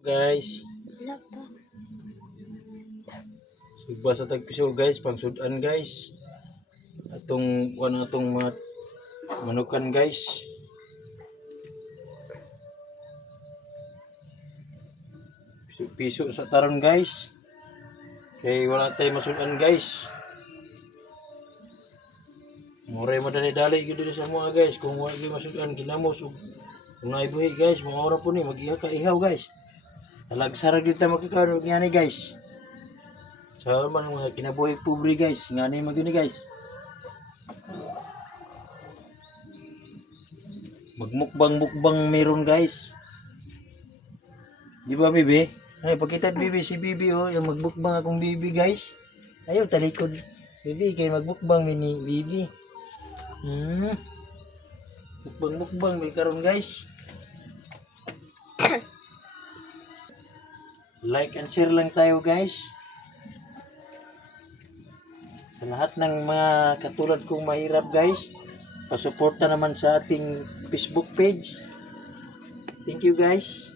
Guys, Wala pa. sugba sa tagpiso guys, pangsudan guys. Atong mga manukan guys. Piso sa taron guys. Kay wala tayo masudan guys. Muray madali-dali gyud diri sa mga guys. Kung wala gyud masudan kinamos ug kung naibuhi guys, mga oras po ni mag-ihaw ka ihaw guys. Talagsarag dito makikaon og ngani guys. Sa man mga kinabuhi pobre guys, ngani magini guys. Magmukbang-mukbang meron guys. Di ba bibi? Ay, pakita bibi si bibi oh, yung magbukbang akong bibi guys. Ayaw talikod. Bibi kay magbukbang mini bibi. Mukbang-mukbang bil karon guys. Like and share lang tayo guys. Sa lahat ng mga katulad kong mahirap guys, pasuporta naman sa ating Facebook page. Thank you guys.